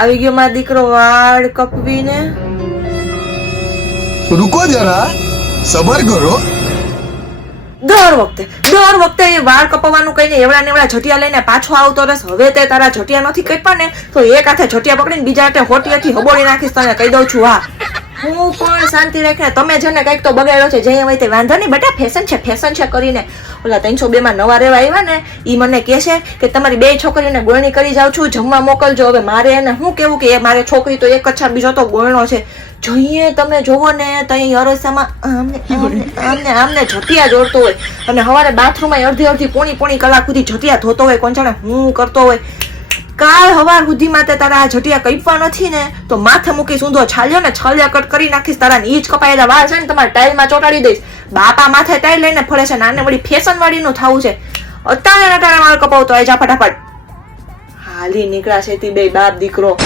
આવી ગયો મારો દીકરો વાળ કપવીને. रुको जरा सबर करो દર વખતે એ વાળ કપાવવાનું કહીને એવડા ને એવડા જટિયા લઈને પાછો આવતો રહેશે. હવે તે તારા જટિયા નથી કપા ને તો એક હાથે જટિયા પકડીને બીજા હાથે હોટિયાથી હબોડી નાખીશ. તને કહી દઉં છું. હા, હું પણ શાંતિ રાખીને તમે છે ને કઈક તો બગાડ્યો છે. જઈ હોય તે વાંધો નહીં બેટા, ફેશન છે કરીને ઓલા 302 માં નવા રહેવા આવ્યા ને ઈ મને કહે છે કે તમારી બે છોકરીઓને ગોળણી કરી જાઉં છું, જમવા મોકલજો. હવે મારે એને શું કેવું કે મારે છોકરી તો એક જ છે, બીજો તો ગોળણો છે. જોઈએ તમે જોવો ને તઈ અરસામાં આમને જટિયા જોડતો હોય અને સવારે બાથરૂમમાં અડધી પોણી કલાક સુધી જટિયા ધોતો હોય. કોણ જાણે હું કરતો હોય. કાલ સવાર સુધીમાં તે તારા જટિયા કઈપવા નથી ને તો માથે મૂકી ઊંધો છાલ્યો ને છાલ્યા કટ કરી નાખીશ. તારા નીચ કપાયેલા વાળ છે ને તમારા ટાઈલમાં ચોટાડી દઈશ. બાપા માથે ટાઈલ લઈને ફરે છે, નાને વળી ફેશન વાળીનું થવું છે. અત્યારે વાળ કપાવતો હોય જા ફટાફટ. હાલી નીકળ્યા છે તે બે બાપ દીકરો.